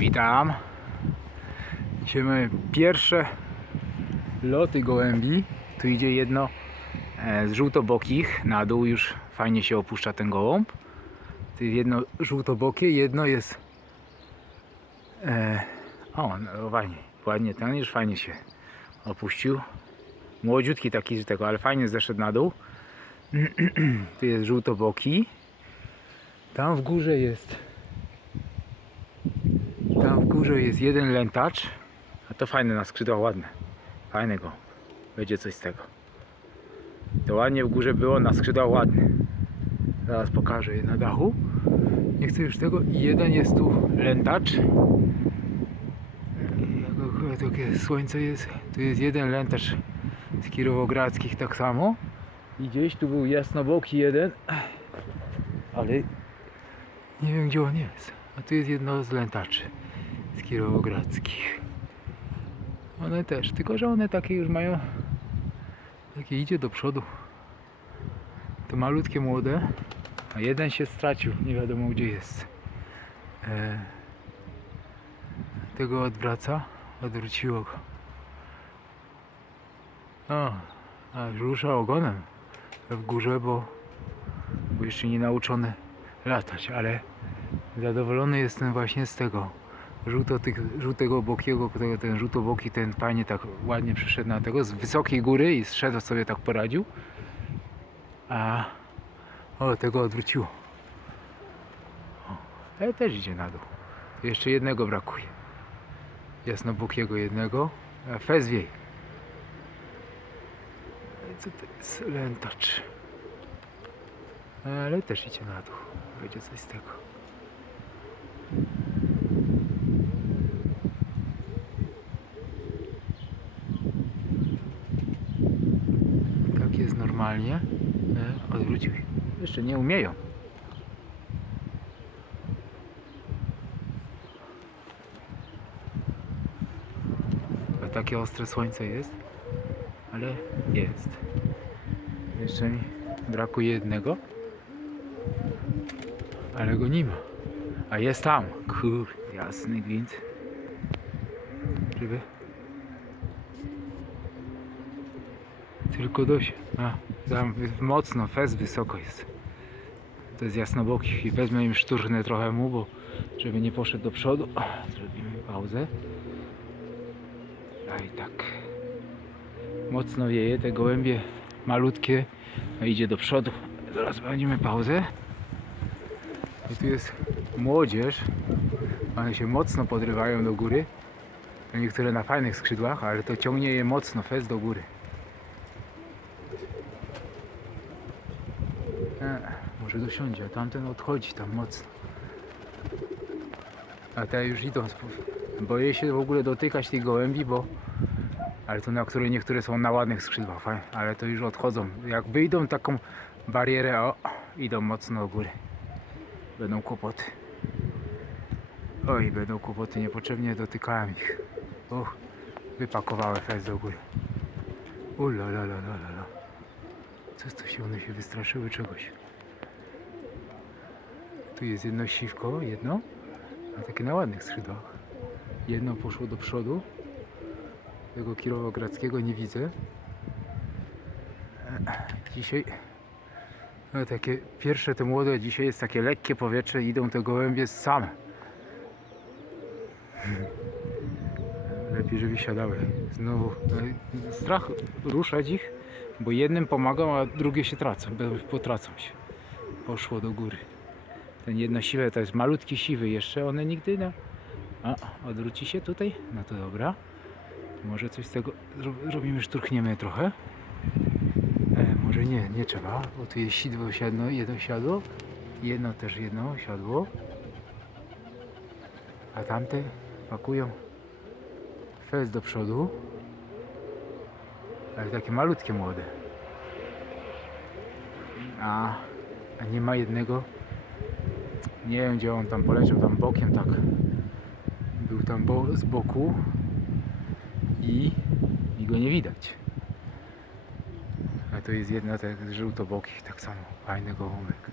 Witam. Dzisiaj mamy pierwsze loty gołębi. Tu idzie jedno e, z żółtobokich. Na dół już fajnie się opuszcza ten gołąb. Tu jest jedno żółtobokie, jedno jest. E, o, no, ładnie, ładnie, ten już fajnie się opuścił. Młodziutki taki z tego, ale fajnie zeszedł na dół. tu jest żółtoboki. Tam w górze jest górze jest jeden lętacz. A to fajne na skrzydła, ładne. Fajnego. Będzie coś z tego. To ładnie w górze było, na skrzydła ładne. Zaraz pokażę je na dachu. Nie chcę już tego. I jeden jest tu lętacz. Jako takie słońce jest. Tu jest jeden lętacz z Kirowogradzkich tak samo. I gdzieś tu był jasnoboki jeden. Ale nie wiem gdzie on jest. A tu jest jedno z lętaczy z Kirowogradzkich. One też, tylko że one takie już mają. Takie idzie do przodu. To malutkie młode. A jeden się stracił, nie wiadomo gdzie jest. E, tego odwraca, odwróciło go. O, a rusza ogonem w górze, bo, bo jeszcze nie nauczony latać, ale zadowolony jestem właśnie z tego żółto, tych, żółtego bokiego, tego, ten żółtoboki ten fajnie tak ładnie przyszedł na tego z wysokiej góry i zszedł sobie tak poradził. A o tego odwróciło. O, ale też idzie na dół. Jeszcze jednego brakuje. Jasnobokiego jednego a fezwiej co to jest? Lętacz ale też idzie na dół. Będzie coś z tego Tak jest normalnie. E, odwrócił się. Jeszcze nie umieją. A takie ostre słońce jest, ale jest. Jeszcze mi brakuje jednego, ale go nie ma. A jest tam. Kur, jasny gwint. Żeby Tylko dość. A, tam mocno, fez wysoko jest. To jest jasnobokich i wezmę im szturchnę trochę mu, bo żeby nie poszedł do przodu. Zrobimy pauzę. A i tak. Mocno wieje, te gołębie malutkie. No idzie do przodu. Zaraz będziemy pauzę. I tu jest młodzież. One się mocno podrywają do góry. Niektóre na fajnych skrzydłach, ale to ciągnie je mocno, fez do góry. E, może dosiądzie, tamten odchodzi tam mocno. A te już idą. Boję się w ogóle dotykać tych gołębi, bo. Ale to na które niektóre są na ładnych skrzydłach, fajnie, ale to już odchodzą. Jak wyjdą taką barierę, o, idą mocno do góry. Będą kłopoty. Oj, będą kłopoty, niepotrzebnie dotykałem ich. Uch, wypakowały fez do góry. Ulalalala. Co to się, one się wystraszyły czegoś. Tu jest jedno siwko, jedno, a takie na ładnych skrzydłach. Jedno poszło do przodu. Tego Kirowogradzkiego nie widzę. Dzisiaj no, takie pierwsze te młode, dzisiaj jest takie lekkie powietrze, idą te gołębie same. Lepiej, żeby siadały. Znowu no, strach ruszać ich, bo jednym pomagam, a drugie się tracą, potracą się. Poszło do góry. Ten jedno siwe to jest malutki siwy jeszcze, one nigdy no. A, odwróci się tutaj? No to dobra. Może coś z tego zro- zrobimy, szturchniemy trochę. E, może nie, nie trzeba, bo tu jest sidło siadło, jedno siadło, jedno też jedno siadło. A tamte pakują fez do przodu. Ale takie malutkie młode. A, a nie ma jednego. Nie wiem gdzie on tam poleciał, tam bokiem tak. Był tam bo, z boku i, i go nie widać. A to jest jedna tak żółtobokich, tak samo. Fajny gołąbek.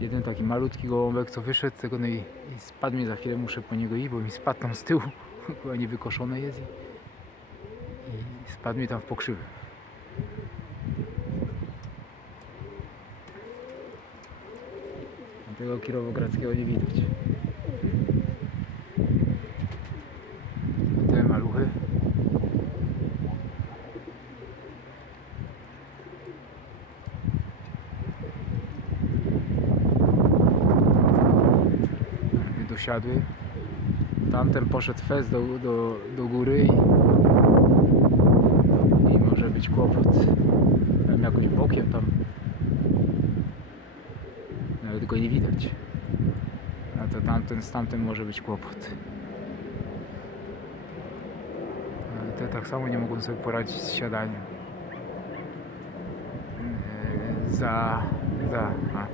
jeden taki malutki gołąbek, co wyszedł tego, no i, i spadł mi za chwilę, muszę po niego iść, bo mi spadł tam z tyłu, chyba niewykoszone jest i, i spadł mi tam w pokrzywę. Tego Kirowogradzkiego nie widać. Te maluchy. Dosiadły. Tamten poszedł fez do, do, do góry i, i może być kłopot. Tam jakoś bokiem tam. Nawet go nie widać. A to tamten z tamtym może być kłopot. Te tak samo nie mogą sobie poradzić z siadaniem. Yy, Za. za. A.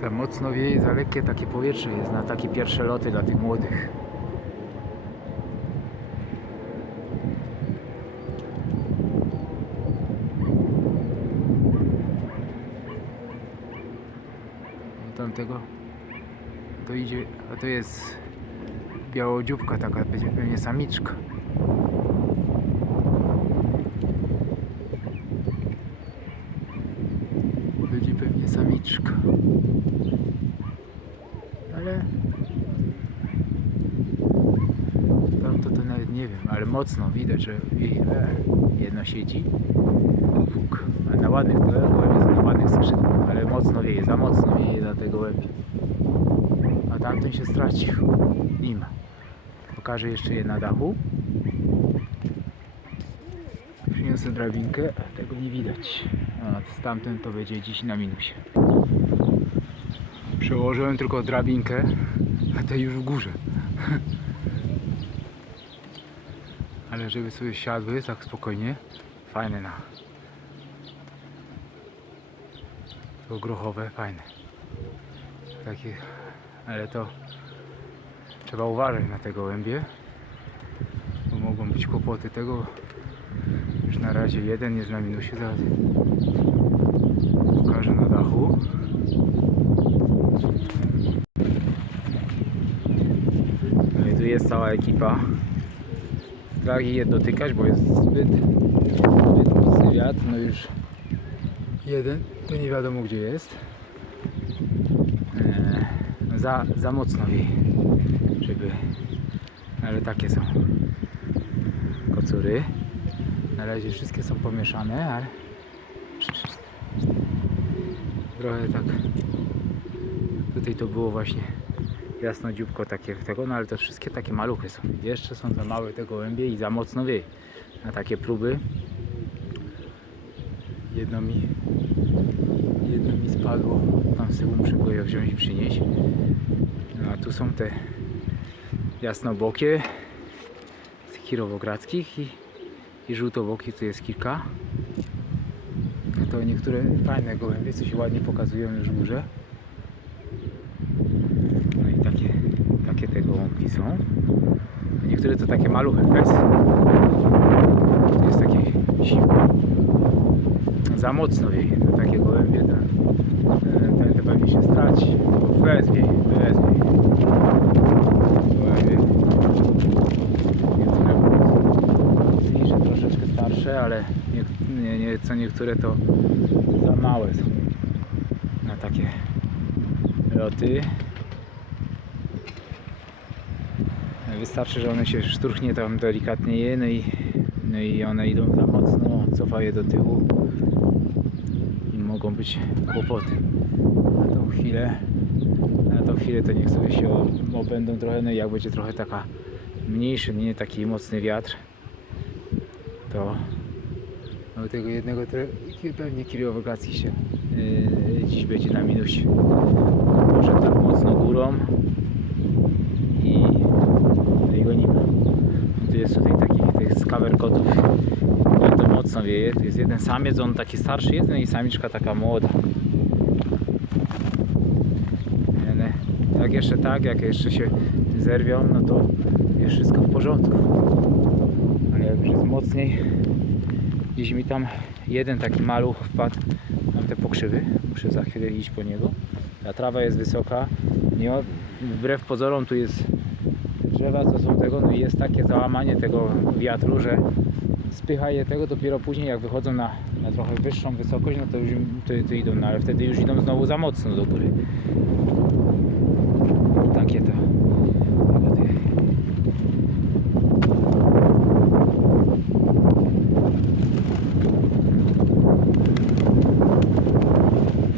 Za mocno wieje, za lekkie takie powietrze jest na takie pierwsze loty dla tych młodych. I tamtego to idzie, a to jest białodzióbka taka, pewnie samiczka. Będzie pewnie samiczka. Ale tamto to nawet nie wiem, ale mocno widać, że. E, jedno siedzi. Fuk. A na ładnych gołębie, na ładnych skrzydłach, mocno wieje, za mocno wieje dla tego gołębia. A tamten się stracił. Nie ma. Pokażę jeszcze je na dachu. Przyniosę drabinkę, tego nie widać. A tamten to będzie dziś na minusie. Przełożyłem tylko drabinkę, a te już w górze. Ale żeby sobie siadły tak spokojnie, fajne na. To grochowe, fajne. Takie, ale to trzeba uważać na te gołębie, bo mogą być kłopoty tego. Już na razie jeden jest na minusie, zaraz pokażę na dachu. No i tu jest cała ekipa. Strach je dotykać, bo jest zbyt, zbyt mocny wiatr. No już jeden, nie wiadomo gdzie jest. Eee, za, za mocno wieje, żeby... Ale takie są kocury. Na razie wszystkie są pomieszane, ale trochę tak tutaj to było właśnie jasno dzióbko takie w tego, no ale to wszystkie takie maluchy są. Jeszcze są za małe te gołębie i za mocno wieje. Na takie próby jedno mi jedno mi spadło, tam z tyłu muszę go je wziąć i przynieść. No a tu są te jasnobokie z kirowogradzkich i, i żółtobokie, tu jest kilka. No to niektóre fajne gołębie, co się ładnie pokazują już w górze. No i takie, takie te gołąbki są. Niektóre to takie maluchy fes. Tu jest takie siwko. Za mocno wieje. To takie gołębie to, e, ten to pewnie się straci. Bo Fez wieje, troszeczkę starsze, ale nie, nie, nie, co niektóre to za małe są na takie loty. Wystarczy, że one się szturchnie tam delikatnie je, no i, no i one idą za mocno, cofa je do tyłu mogą być kłopoty. Na tą chwilę, na tą chwilę to niech sobie się obędą trochę, no i jak będzie trochę taka mniejszy, nie taki mocny wiatr, to no tego jednego pewnie kilowogacji się yy, dziś będzie na minusie. Poszedł tak mocno górą i, no i go nie ma. Tu jest tutaj takich tych skawerkotów mocno wieje. Tu jest jeden samiec, on taki starszy jest, no i samiczka taka młoda. Ale Jak jeszcze tak, jak jeszcze się zerwią, no to jest wszystko w porządku. Ale jak już jest mocniej, Gdzieś mi tam jeden taki maluch wpadł na te pokrzywy. Muszę za chwilę iść po niego. Ta trawa jest wysoka. Nie, wbrew pozorom tu jest drzewa, co są tego, no jest takie załamanie tego wiatru, że spycha je tego, dopiero później jak wychodzą na, na trochę wyższą wysokość, no to już to idą, no ale wtedy już idą znowu za mocno do góry. Takie to.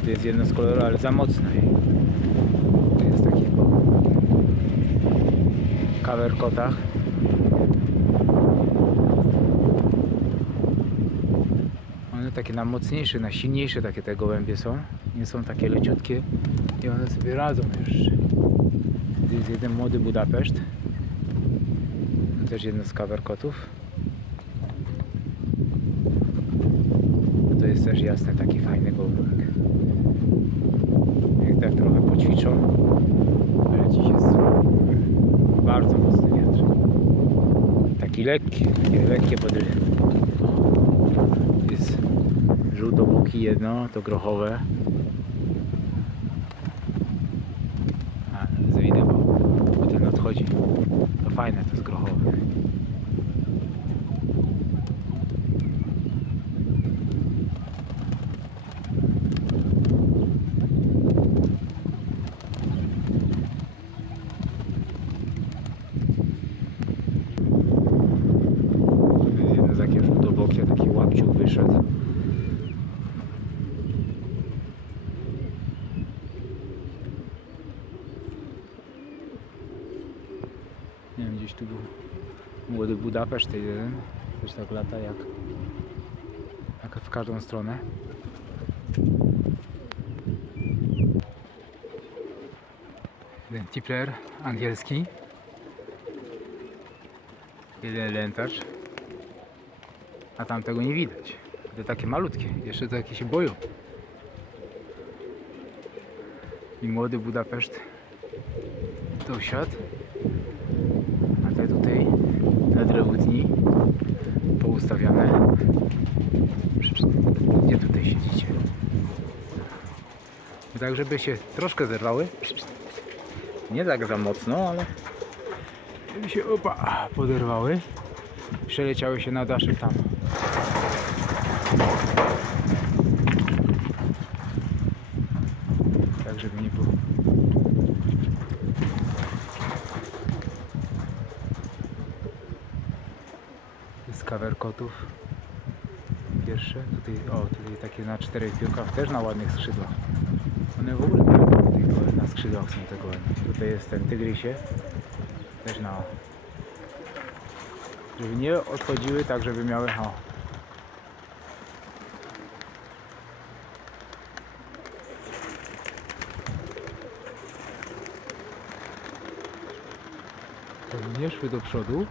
To. Jest jedno z koloru, ale za mocno. To jest taki po kawerkotach. One takie na mocniejsze, na silniejsze takie te gołębie są. Nie są takie leciutkie i one sobie radzą jeszcze. Tu jest jeden młody Budapeszt. Też jedno z kawerkotów. To jest też jasny taki fajny gołąbek. Jak tak trochę poćwiczą, ale dziś jest bardzo mocny wiatr. Taki lekki, takie lekkie podry. Jest żółtobuki jedno, to grochowe. A, zwidywał, bo ten odchodzi. To fajne to z grochowych. Jedno z takie żółtobokie, taki łapciuk wyszedł. Nie wiem, gdzieś tu był młody Budapeszt jeden. Też tak lata jak, jak w każdą stronę. Jeden tipler angielski. Jeden lętarz. A tam tego nie widać. Te takie malutkie. Jeszcze to jakieś boją. I młody Budapeszt tu siadł. A te tutaj na drewutni poustawiane. Gdzie tutaj siedzicie? Tak, żeby się troszkę zerwały. Nie tak za mocno, ale żeby się opa, poderwały. Przeleciały się na daszek tam. Tak, żeby nie było. Z kawerkotów. Pierwsze. Tutaj, o, tutaj takie na czterech piłkach też na ładnych skrzydłach. One w ogóle na skrzydłach są te gołębie. Tutaj jest ten tygrysie. Też na żeby nie odchodziły tak, żeby miały o. Nie szły do przodu.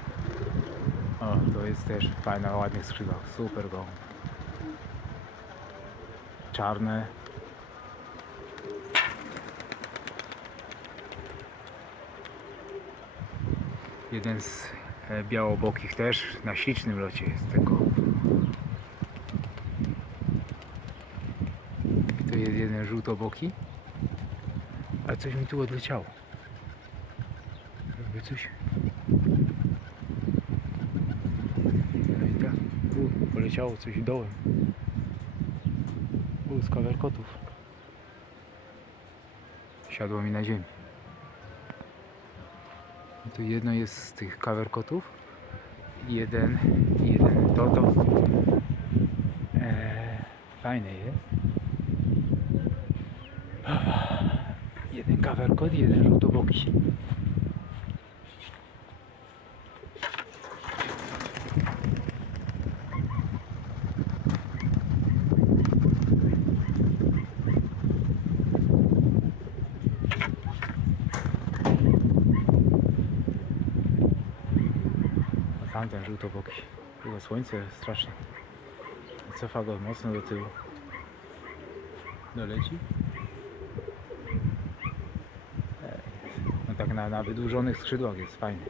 O, to jest też fajna, na ładnych skrzydłach. Super go. Czarne. Jeden z e, białobokich też na ślicznym locie jest tego. To jest jeden żółtoboki. A coś mi tu odleciało. Jakby coś. I tak. U, poleciało coś dołem. U, z kawerkotów. Siadło mi na ziemi. No jedno jest z tych kawerkotów. Jeden, jeden to to. Eee, fajne jest. Jeden kawerkot, jeden żółtoboki. A tamten żółtoboki. Jego słońce strasznie. Cofa go mocno do tyłu. Doleci. No tak na, na wydłużonych skrzydłach jest fajnie.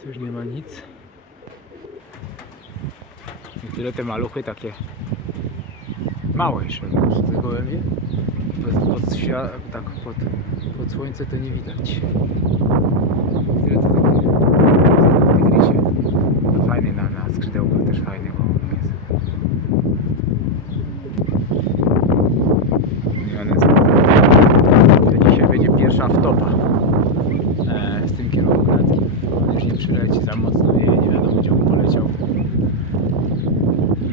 Tu już nie ma nic. Niektóre te maluchy takie małe jeszcze, te gołębie. Pod, pod, tak, pod, pod słońce to nie widać. Niektóre to takie tygrysie. To fajny na, na skrzydełkach też fajny gołąbek jest. I one są to dzisiaj będzie pierwsza wtopa e, z tym kierunku klatki. On już nie przyleci za mocno wieje, nie wiadomo gdzie on poleciał.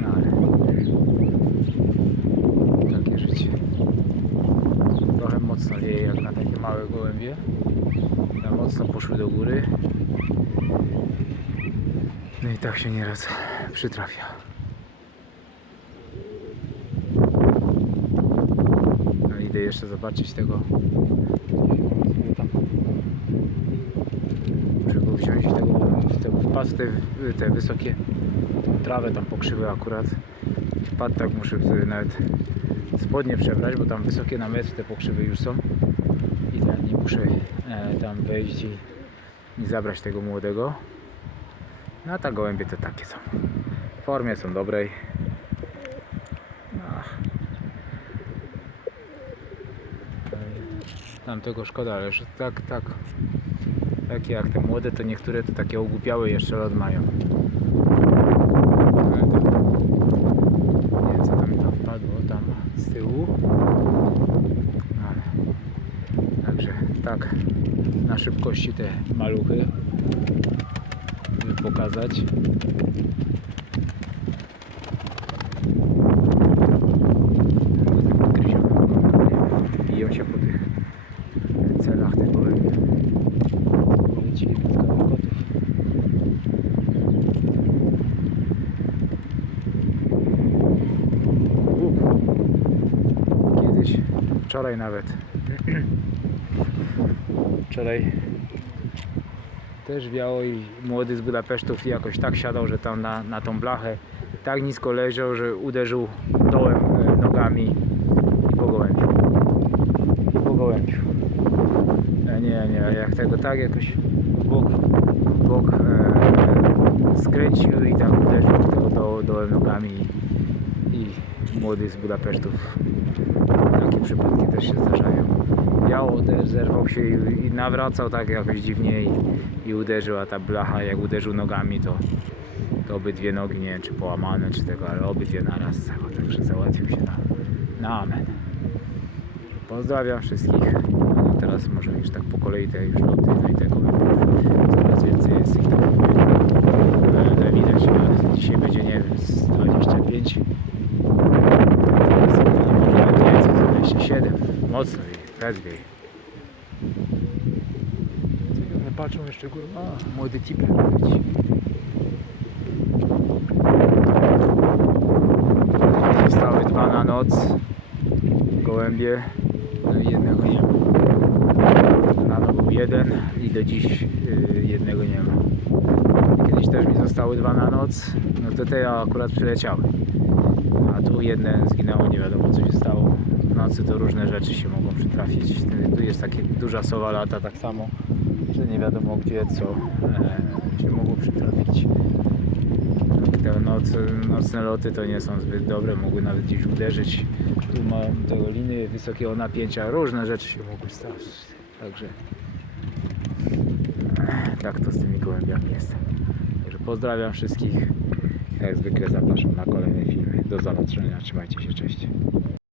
No ale takie życie. Trochę mocno wieje jak na takie małe gołębie. Za mocno do góry. No i tak się nieraz przytrafia. No idę jeszcze zobaczyć tego. Muszę go wziąć tego, tego wpadł w te, te wysokie trawę tam pokrzywy akurat. Wpadł tak muszę sobie nawet spodnie przebrać, bo tam wysokie na metr te pokrzywy już są. I tak nie muszę e, tam wejść i, i zabrać tego młodego. No a ta gołębie to takie są. W formie są dobrej. Ach. Tam tego szkoda, ale że tak, tak. Takie jak te młode, to niektóre to takie ogłupiałe jeszcze lot mają. Ale to... Nie wiem co tam mi tam wpadło, tam z tyłu. No ale... Także tak na szybkości te maluchy żeby pokazać. Biją się po tych celach te gołębie. Polecili pod kotów. Łup. Kiedyś, wczoraj nawet. Wczoraj też wiało i młody z Budapesztów jakoś tak siadał, że tam na, na tą blachę tak nisko leżał, że uderzył dołem e, nogami i po gołębiu. I po gołębiu. E, Nie, nie, jak tego tak jakoś w bok, bok e, skręcił i tak uderzył do, dołem nogami i, i młody z Budapesztów. Takie przypadki też się zdarzają. Biało też zerwał się i, i nawracał tak jakoś dziwnie i, i uderzył, a ta blacha jak uderzył nogami to, to obydwie nogi, nie wiem czy połamane czy tego, ale obydwie naraz także załatwił się na, na amen. Pozdrawiam wszystkich. No teraz może już tak po kolei te już loty, no i tego coraz więcej jest ich tam. E, widać, że dzisiaj będzie nie wiem, z 25 Teraz nie może nawet więcej, za 27. Wieje. One patrzą jeszcze górą. A, młody tipler leci. Zostały dwa na noc. Gołębie. No jednego nie ma. Rano był jeden i do dziś y, jednego nie ma. Kiedyś też mi zostały dwa na noc. No to te akurat przyleciały a tu jeden zginęło, nie wiadomo co się stało. Nocy to różne rzeczy się mogą przytrafić. Tu jest taka duża sowa lata tak samo, że nie wiadomo gdzie co e, się mogło przytrafić. Te noce, nocne loty to nie są zbyt dobre, mogły nawet gdzieś uderzyć. Tu mam tego liny wysokiego napięcia, różne rzeczy się mogły stać. Także e, tak to z tymi gołębiami jest. Także pozdrawiam wszystkich. Jak zwykle zapraszam na kolejne filmy. Do zobaczenia. Trzymajcie się. Cześć.